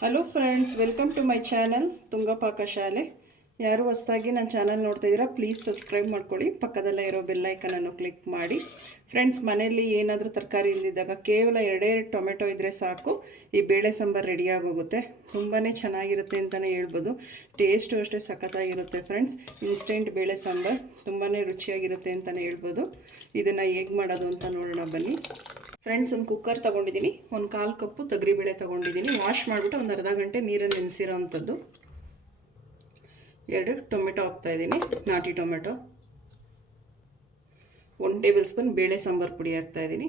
Hello friends welcome to my channel ತುಂಗಪಾಕ ಶಾಲೆ ಯಾರು ಹೊಸ್ದಾಗಿ ನನ್ನ ಚಾನಲ್ ನೋಡ್ತಾ ಇದ್ದೀರಾ ಪ್ಲೀಸ್ ಸಬ್ಸ್ಕ್ರೈಬ್ ಮಾಡ್ಕೊಳ್ಳಿ. ಪಕ್ಕದಲ್ಲೇ ಇರೋ ಬೆಲ್ಲೈಕನನ್ನು ಕ್ಲಿಕ್ ಮಾಡಿ. ಫ್ರೆಂಡ್ಸ್ ಮನೆಯಲ್ಲಿ ಏನಾದರೂ ತರಕಾರಿ ಇಲ್ಲದಿದ್ದಾಗ ಕೇವಲ ಎರಡೇ ಎರಡು ಟೊಮೆಟೊ ಇದ್ದರೆ ಸಾಕು. ಈ ಬೇಳೆ ಸಾಂಬಾರು ರೆಡಿಯಾಗೋಗುತ್ತೆ ತುಂಬಾ ಚೆನ್ನಾಗಿರುತ್ತೆ ಅಂತಲೇ ಹೇಳ್ಬೋದು. ಟೇಸ್ಟು ಅಷ್ಟೇ ಸಖತ್ತಾಗಿರುತ್ತೆ ಫ್ರೆಂಡ್ಸ್ ಇನ್ಸ್ಟೆಂಟ್ ಬೇಳೆ ಸಾಂಬಾರು ತುಂಬಾ ರುಚಿಯಾಗಿರುತ್ತೆ ಅಂತಲೇ ಹೇಳ್ಬೋದು. ಇದನ್ನು ಹೇಗೆ ಮಾಡೋದು ಅಂತ ನೋಡೋಣ ಬನ್ನಿ. ಫ್ರೆಂಡ್ಸ್ ಒಂದು ಕುಕ್ಕರ್ ತೊಗೊಂಡಿದ್ದೀನಿ. ಒಂದು ಕಾಲು ಕಪ್ಪು ತೊಗರಿಬೇಳೆ ತೊಗೊಂಡಿದ್ದೀನಿ. ವಾಶ್ ಮಾಡಿಬಿಟ್ಟು ಒಂದು ಅರ್ಧ ಗಂಟೆ ನೀರನ್ನು ನೆನೆಸಿರೋ ಅಂಥದ್ದು ಎರಡು ಟೊಮೆಟೊ ಹಾಕ್ತಾಯಿದ್ದೀನಿ ನಾಟಿ ಟೊಮೆಟೊ. ಒನ್ ಟೇಬಲ್ ಸ್ಪೂನ್ ಬೇಳೆ ಸಾಂಬಾರು ಪುಡಿ ಹಾಕ್ತಾಯಿದ್ದೀನಿ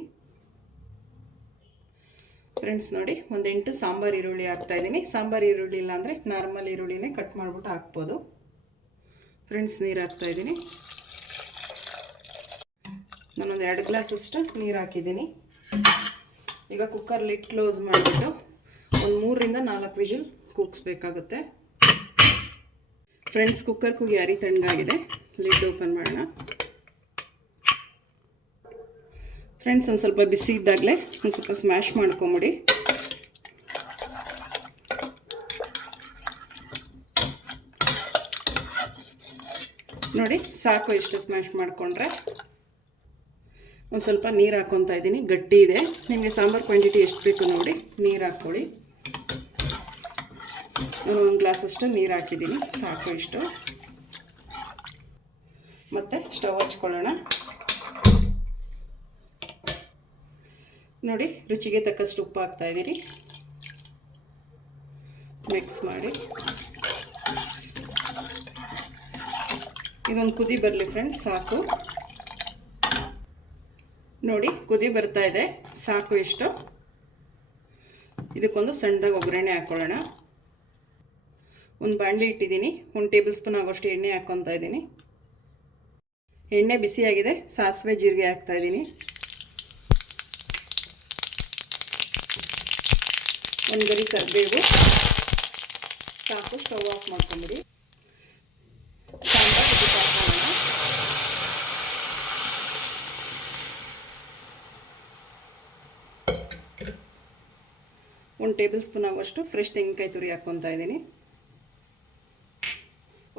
ಫ್ರೆಂಡ್ಸ್ ನೋಡಿ ಒಂದೆಂಟು ಸಾಂಬಾರು ಈರುಳ್ಳಿ ಹಾಕ್ತಾಯಿದ್ದೀನಿ ಸಾಂಬಾರು ಈರುಳ್ಳಿ ಇಲ್ಲಾಂದರೆ ನಾರ್ಮಲ್ ಈರುಳ್ಳಿನೇ ಕಟ್ ಮಾಡಿಬಿಟ್ಟು ಹಾಕ್ಬೋದು. ಫ್ರೆಂಡ್ಸ್ ನೀರು ಹಾಕ್ತಾಯಿದ್ದೀನಿ ನಾನೊಂದು ಎರಡು ಗ್ಲಾಸಷ್ಟು ನೀರು ಹಾಕಿದ್ದೀನಿ. ಈಗ ಕುಕ್ಕರ್ ಲಿಟ್ ಕ್ಲೋಸ್ ಮಾಡಿಬಿಟ್ಟು ಒಂದು ಮೂರರಿಂದ ನಾಲ್ಕು ವಿಜಿಲ್ ಕೂಗಿಸ್ಬೇಕಾಗುತ್ತೆ. ಫ್ರೆಂಡ್ಸ್ ಕುಕ್ಕರ್ ಕೂಗಿ ಅರಿ ತಣ್ಣಗಾಗಿದೆ. ಲಿಡ್ ಓಪನ್ ಮಾಡೋಣ. ಫ್ರೆಂಡ್ಸ್ ಒಂದು ಸ್ವಲ್ಪ ಬಿಸಿ ಇದ್ದಾಗಲೇ ಒಂದು ಸ್ವಲ್ಪ ಸ್ಮ್ಯಾಶ್ ಮಾಡ್ಕೊಂಬಿಡಿ. ನೋಡಿ, ಸಾಕು ಇಷ್ಟು ಸ್ಮ್ಯಾಶ್ ಮಾಡಿಕೊಂಡ್ರೆ. ಒಂದು ಸ್ವಲ್ಪ ನೀರು ಹಾಕ್ಕೊತಾ ಇದ್ದೀನಿ. ಗಟ್ಟಿ ಇದೆ. ನಿಮಗೆ ಸಾಂಬಾರು ಕ್ವಾಂಟಿಟಿ ಎಷ್ಟು ಬೇಕು ನೋಡಿ, ನೀರು ಹಾಕ್ಕೊಳ್ಳಿ. ನಾನು ಒಂದು ಗ್ಲಾಸಷ್ಟು ನೀರು ಹಾಕಿದ್ದೀನಿ. ಸಾಕು ಇಷ್ಟು. ಮತ್ತು ಸ್ಟವ್ ಹಚ್ಕೊಳ್ಳೋಣ. ನೋಡಿ, ರುಚಿಗೆ ತಕ್ಕಷ್ಟು ಉಪ್ಪು ಹಾಕ್ತಾಯಿದ್ದೀರಿ ಮಿಕ್ಸ್ ಮಾಡಿ. ಇದೊಂದು ಕುದಿ ಬರಲಿ ಫ್ರೆಂಡ್ಸ್ ಸಾಕು. ನೋಡಿ, ಕುದಿ ಬರ್ತಾ ಇದೆ. ಸಾಕು ಇಷ್ಟು. ಇದಕ್ಕೊಂದು ಸಣ್ಣದಾಗಿ ಒಗ್ಗರಣೆ ಹಾಕ್ಕೊಳ್ಳೋಣ ಒಂದು ಬಾಣಲಿ ಇಟ್ಟಿದ್ದೀನಿ. ಒಂದು ಟೇಬಲ್ ಸ್ಪೂನ್ ಆಗೋಷ್ಟು ಎಣ್ಣೆ ಹಾಕ್ಕೊತಾ ಇದ್ದೀನಿ. ಎಣ್ಣೆ ಬಿಸಿಯಾಗಿದೆ. ಸಾಸಿವೆ ಜೀರಿಗೆ ಹಾಕ್ತಾ ಇದ್ದೀನಿ. ಒಂದು ಗರಿ ಕರಿಬೇವು. ಸಾಕು, ಸ್ಟವ್ ಆಫ್ ಮಾಡ್ಕೊಂಬಿಡಿ. ಒಂದು ಟೇಬಲ್ ಸ್ಪೂನ್ ಆಗುವಷ್ಟು ಫ್ರೆಶ್ ತೆಂಗಿನಕಾಯಿ ತುರಿ ಹಾಕ್ಕೊತಾ ಇದ್ದೀನಿ.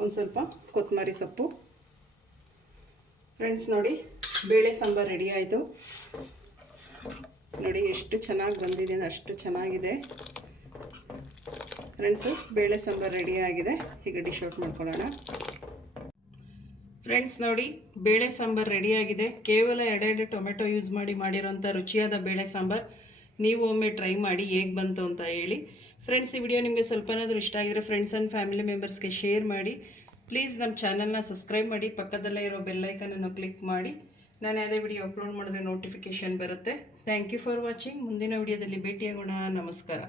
ಒಂದು ಸ್ವಲ್ಪ ಕೊತ್ತಂಬರಿ ಸೊಪ್ಪು. ಫ್ರೆಂಡ್ಸ್ ನೋಡಿ, ಬೇಳೆ ಸಾಂಬಾರು ರೆಡಿ ಆಯಿತು. ನೋಡಿ, ಎಷ್ಟು ಚೆನ್ನಾಗಿ ಬಂದಿದೆ, ಅಷ್ಟು ಚೆನ್ನಾಗಿದೆ. ಫ್ರೆಂಡ್ಸು ಬೇಳೆ ಸಾಂಬಾರು ರೆಡಿ ಆಗಿದೆ. ಈಗ ಡಿಶ್ ಔಟ್ ಮಾಡ್ಕೊಳ್ಳೋಣ. ಫ್ರೆಂಡ್ಸ್ ನೋಡಿ, ಬೇಳೆ ಸಾಂಬಾರು ರೆಡಿಯಾಗಿದೆ. ಕೇವಲ ಎರಡೆರಡು ಟೊಮೆಟೊ ಯೂಸ್ ಮಾಡಿ ಮಾಡಿರೋಂಥ ರುಚಿಯಾದ ಬೇಳೆ ಸಾಂಬಾರು ನೀವು ಒಮ್ಮೆ ಟ್ರೈ ಮಾಡಿ, ಹೇಗೆ ಬಂತು ಅಂತ ಹೇಳಿ. ಫ್ರೆಂಡ್ಸ್ ಈ ವಿಡಿಯೋ ನಿಮಗೆ ಸ್ವಲ್ಪನಾದರೂ ಇಷ್ಟ ಆಗಿರೋ ಫ್ರೆಂಡ್ಸ್ ಆ್ಯಂಡ್ ಫ್ಯಾಮಿಲಿ ಮೆಂಬರ್ಸ್ಗೆ ಶೇರ್ ಮಾಡಿ. ಪ್ಲೀಸ್ ನಮ್ಮ ಚಾನಲ್ನ ಸಬ್ಸ್ಕ್ರೈಬ್ ಮಾಡಿ, ಪಕ್ಕದಲ್ಲೇ ಇರೋ ಬೆಲ್ಲೈಕನನ್ನು ಕ್ಲಿಕ್ ಮಾಡಿ. ನಾನು ಯಾವುದೇ ವಿಡಿಯೋ ಅಪ್ಲೋಡ್ ಮಾಡಿದ್ರೆ ನೋಟಿಫಿಕೇಷನ್ ಬರುತ್ತೆ. ಥ್ಯಾಂಕ್ ಯು ಫಾರ್ ವಾಚಿಂಗ್ ಮುಂದಿನ ವಿಡಿಯೋದಲ್ಲಿ ಭೇಟಿಯಾಗೋಣ. ನಮಸ್ಕಾರ.